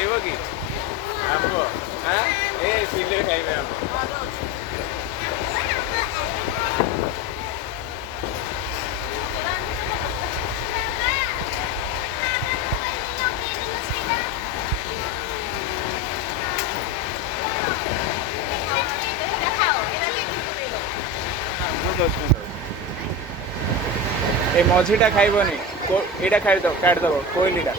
ଖାଇବ କି ଆମ୍ବ? ଏ ସିଲେ ଖାଇବେ ଆମ୍ବ। ଏ ମଝିଟା ଖାଇବନି, ଏଇଟା ଖାଇଦବ, କାଟିଦବ କୋଇଲିଟା।